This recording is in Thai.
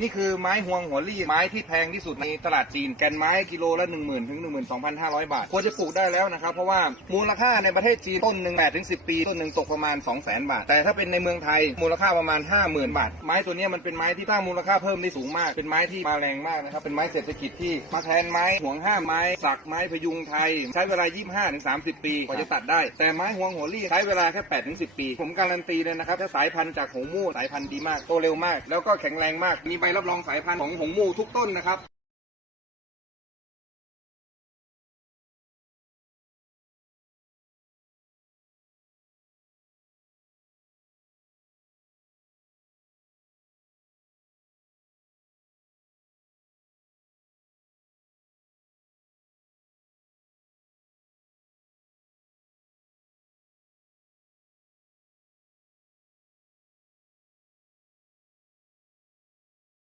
นี่คือไม้ฮวงหัวลี่ไม้ที่แพงที่สุดในตลาดจีน แกนไม้กิโลละ1 0,000ถึง12,500 บาท ควรจะปลูกได้แล้วนะครับ เพราะว่ามูลค่าในประเทศจีนต้นหนึ่ง8ถึง10 ปี ต้นหนึ่งตกประมาณ 200,000 บาท แต่ถ้าเป็นในเมืองไทยมูลค่าประมาณ 50,000 บาท ไม้ตัวนี้มันเป็นไม้ที่สร้างมูลค่าเพิ่มได้สูงมาก เป็นไม้ที่มาแรงมากนะครับ เป็นไม้เศรษฐกิจที่มาแทนไม้ห่วงห้าไม้สักไม้พยุงไทย ใช้เวลา 25ถึง30 ปีกว่าจะตัดได้ แต่ไม้ห่วงหัวลี่ใช้เวลาแค่8ถึง10 ปี ผมการันตีเลยนะครับถ้าสายพันธุ์จากหงมู่สายพันธุ์ดีมากโตเร็วมาก แล้วก็แข็งแรงมากมีรับรองสายพันธุ์ของหงมูทุกต้นนะครับ